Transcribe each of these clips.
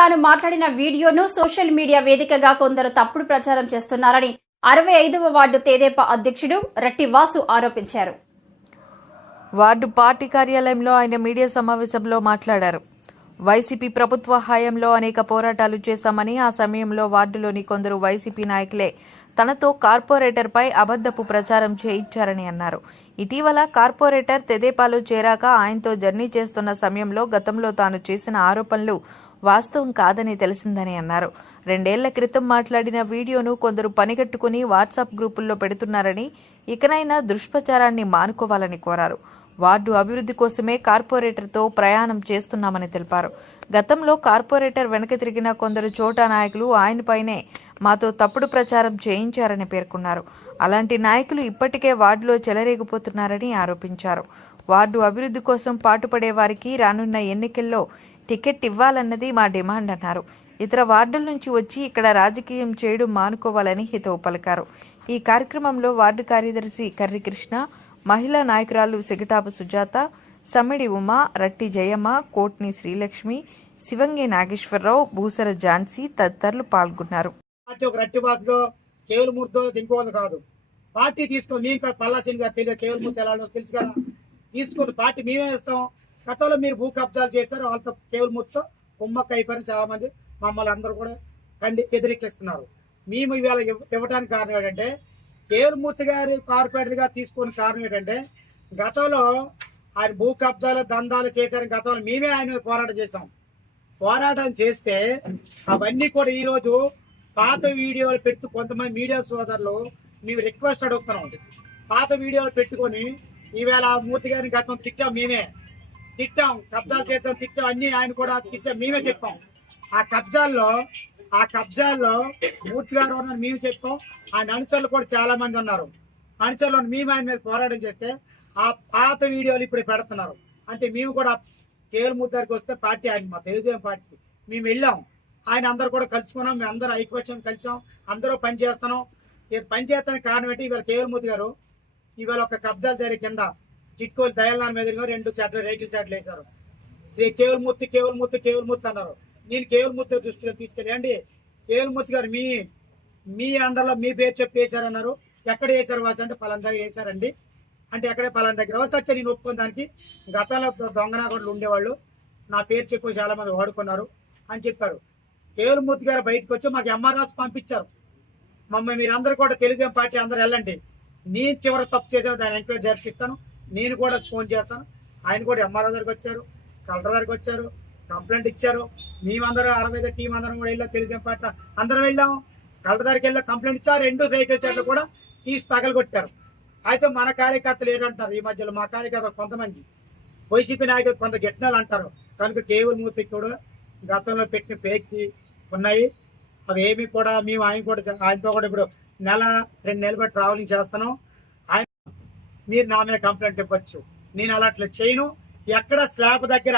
తాను మాట్లాడిన వీడియోను సోషల్ మీడియా వేదికగా కొందరు తప్పుడు ప్రచారం చేస్తున్నారని 65వ వార్డు తెదేపా అధ్యక్షుడు రట్టి వాసు ఆరోపించారు. వార్డు పార్టీ కార్యాలయంలో ఆయన మీడియా సమావేశంలో మాట్లాడారు. వైసీపీ ప్రభుత్వ హయాంలో అనేక పోరాటాలు చేశామని, ఆ సమయంలో వార్డులోని కొందరు వైసీపీ నాయకులే తనతో కార్పొరేటర్పై అబద్దపు ప్రచారం చేయించారని అన్నారు. ఇటీవల కార్పొరేటర్ తెదేపాలో చేరాక ఆయనతో జర్నీ చేస్తున్న సమయంలో గతంలో తాను చేసిన ఆరోపణలు వాస్తవం కాదని తెలిసిందని అన్నారు. 2 ఏళ్ల క్రితం మాట్లాడిన వీడియోను కొందరు పనిగట్టుకుని వాట్సాప్ గ్రూపుల్లో పెడుతున్నారని, ఇకనైనా దుష్ప్రచారాన్ని మానుకోవాలని కోరారు. వార్డు అభివృద్ధి కోసమే కార్పొరేటర్తో ప్రయాణం చేస్తున్నామని తెలిపారు. గతంలో కార్పొరేటర్ వెనక తిరిగిన కొందరు చోటా నాయకులు ఆయనపైనే మాతో తప్పుడు ప్రచారం చేయించారని పేర్కొన్నారు. అలాంటి నాయకులు ఇప్పటికే వార్డులో చెలరేగిపోతున్నారని ఆరోపించారు. వార్డు అభివృద్ధి కోసం పాటుపడే వారికి రానున్న ఎన్నికల్లో టికెట్ ఇవ్వాలన్నది మా డిమాండ్ అన్నారు. ఇతర వార్డుల నుంచి వచ్చి ఇక్కడ రాజకీయం చేయడం మానుకోవాలని హితవు పలికారు. ఈ కార్యక్రమంలో వార్డు కార్యదర్శి కర్రి కృష్ణ, మహిళా నాయకురాలు సిగటాపు సుజాత, సమ్మిడి ఉమ, రట్టి జయమ్మ, కోట్ని శ్రీలక్ష్మి, శివంగి నాగేశ్వరరావు, భూసర ఝాన్సీ తదితరులు పాల్గొన్నారు. పార్టీ తీసుకొని మేము పల్లాసీని గారు తెలియదు, కేవలమూర్తి ఎలా తెలుసు కదా, తీసుకొని పార్టీ మేమే ఇస్తాం. గతంలో మీరు భూ కబ్జాలు చేశారు, వాళ్ళతో కేవలమూర్తితో కుమ్మక్క అయిపోయిన చాలా మంది మమ్మల్ని అందరూ కూడా ఎదిరెక్కిస్తున్నారు. మేము ఇవాళ ఇవ్వడానికి కారణం ఏంటంటే, కేవలమూర్తి గారి కార్పొరేటర్ గా తీసుకున్న కారణం ఏంటంటే, గతంలో ఆయన భూ కబ్జాలు దందాలు చేశారని గతంలో మేమే ఆయన పోరాటం చేశాం. పోరాటం చేస్తే అవన్నీ కూడా ఈరోజు పాత వీడియోలు పెడుతూ కొంతమంది మీడియా సోదరులు మేము రిక్వెస్ట్ అడుగుతున్నాం. పాత వీడియోలు పెట్టుకొని ఈవేళ మూర్తి గారిని గతం తిట్టాం, మేమే తిట్టాం, కబ్జాలు చేసాం, తిట్టాం, అన్ని ఆయన కూడా తిట్టాం, మేమే చెప్పాం. ఆ కబ్జాల్లో మూర్తి గారు ఉన్నారని మేము చెప్పాం. ఆయన అనుచరులు కూడా చాలా మంది ఉన్నారు. అనుచరులు మేము ఆయన మీద పోరాటం చేస్తే ఆ పాత వీడియోలు ఇప్పుడు పెడుతున్నారు. అంటే మేము కూడా కేవలమూర్తి గారికి వస్తే పార్టీ ఆయన మా తెలుగుదేశం పార్టీ మేము వెళ్ళాం. ఆయన అందరూ కూడా కలుసుకున్నాం, మేము అందరూ ఐక్యపక్షం కలిసాం, అందరూ పనిచేస్తున్నాం. పనిచేయడానికి కారణం ఏంటి, ఇవాళ కేవలమూర్తి గారు ఇవాళ ఒక కబ్జాలు జరిగే కింద టిట్కోలు దయాలనాథ్ మీద 2 సెట్లు రేకుల సెట్లు వేశారు. కేవలమూర్తి అన్నారు. నేను కేవలమూర్తి దృష్టిలో తీసుకెళ్ళండి, కేవలమూర్తి గారు మీ అండర్లో మీ పేరు చెప్పి వేశారన్నారు. ఎక్కడ వేశారు వాసి అంటే పలానా దగ్గర వేశారండి అంటే, ఎక్కడే పలానా దగ్గర వచ్చి నేను ఒప్పుకున్న దానికి గతంలో దొంగనాగోళ్ళు ఉండేవాళ్ళు నా పేరు చెప్పి చాలా మంది వాడుకున్నారు అని చెప్పారు. కేవలమూర్తి గారు బయటకు వచ్చి మాకు ఎంఆర్ఆర్స్ పంపించారు. మమ్మల్ని మీరందరూ కూడా తెలుగుదేశం పార్టీ అందరూ వెళ్ళండి, నేను చివరి తప్పు చేశాను దాన్ని ఎంక్వైరీ జరిపిస్తాను, నేను కూడా ఫోన్ చేస్తాను. ఆయన కూడా ఎంఆర్ఓ దగ్గరికి వచ్చారు, కలెక్టర్ దగ్గరికి వచ్చారు, కంప్లైంట్ ఇచ్చారు. మేమందరం 65 టీం అందరం కూడా వెళ్ళాం, తెలుగుదేశం పార్టీ అందరం వెళ్ళాం. కలెక్టర్ దగ్గరికి వెళ్ళి కంప్లైంట్ ఇచ్చారు. 2 రేకుల చెట్లు కూడా తీసి పగలగొట్టారు. అయితే మన కార్యకర్తలు ఏంటంటారు, ఈ మధ్యలో మా కార్యకర్తలు కొంతమంది వైసీపీ నాయకులు కొంత గిట్నాలు అంటారు. కనుక కేవలమూర్తి కూడా గతంలో పెట్టిన పేకి ఉన్నాయి. అవి ఏమి కూడా మేము ఆయనతో కూడా ఇప్పుడు 1-2 నెలలు బట్టి ట్రావెలింగ్ చేస్తున్నాం. ఆయన మీరు నా మీద కంప్లైంట్ ఇవ్వచ్చు, నేను అలా చేయను. ఎక్కడ స్లాబ్ దగ్గర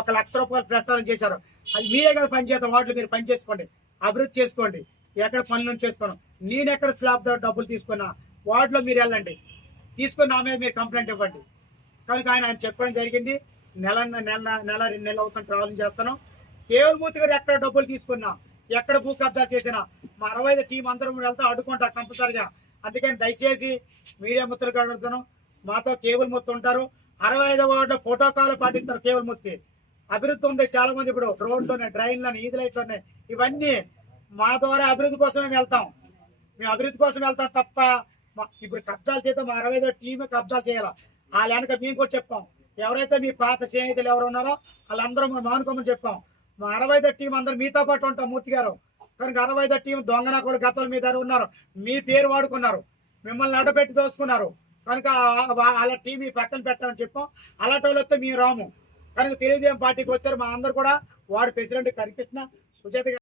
1 లక్ష రూపాయలు ప్రసారం చేశారు, అది మీరే కదా పనిచేస్తాం. వాటిలో మీరు పని చేసుకోండి, అభివృద్ధి చేసుకోండి, ఎక్కడ పనులను చేసుకోను. నేను ఎక్కడ స్లాబ్ దగ్గర డబ్బులు తీసుకున్నా వాటిలో మీరు వెళ్ళండి, తీసుకొని నా మీద మీరు కంప్లైంట్ ఇవ్వండి. కనుక ఆయన చెప్పడం జరిగింది. 1-2 నెలలు అవుతాం ట్రావెలింగ్ చేస్తాను. కేవలమూర్తి గారు ఎక్కడ డబ్బులు తీసుకున్నా, ఎక్కడ భూ కబ్జా చేసినా మా 65 టీం అందరం వెళ్తా అడ్డుకుంటా కంపల్సరిగా. అందుకని దయచేసి మీడియా మిత్రులకు అడుగుతాను, మాతో కేవలమూర్తి ఉంటారు. 65వ వార్డులో ప్రోటోకాల్ పాటిస్తారు. కేవలమూర్తి అభివృద్ధి ఉంది చాలా మంది, ఇప్పుడు రోడ్లోనే, డ్రైన్లోనే, ఈది లైట్లోనే, ఇవన్నీ మా ద్వారా అభివృద్ధి కోసమే వెళ్తాం. మేము అభివృద్ధి కోసం వెళ్తాం తప్ప ఇప్పుడు కబ్జాలు చేద్దాం. మా 65వ టీమే కబ్జాలు చేయాలి. వాళ్ళ వెనక మేము కూడా చెప్పాం, ఎవరైతే మీ పాత స్నేహితులు ఎవరు ఉన్నారో వాళ్ళందరూ మనం మానుకోమని చెప్పాం. మా 65వ టీం అందరూ మీతో పాటు ఉంటాం మూర్తి గారు. కనుక 65వ టీం దొంగన కూడా గతంలో మీ దగ్గర ఉన్నారు, మీ పేరు వాడుకున్నారు, మిమ్మల్ని అడ్డపెట్టి దోసుకున్నారు. కనుక అలా టీం మీ పక్కన పెట్టామని చెప్పాం. అలాంటి వాళ్ళు వస్తే మేము రాము. కనుక తెలుగుదేశం పార్టీకి వచ్చారు. మా అందరు కూడా వార్డు ప్రెసిడెంట్ కరికృష్ణ, సుజాత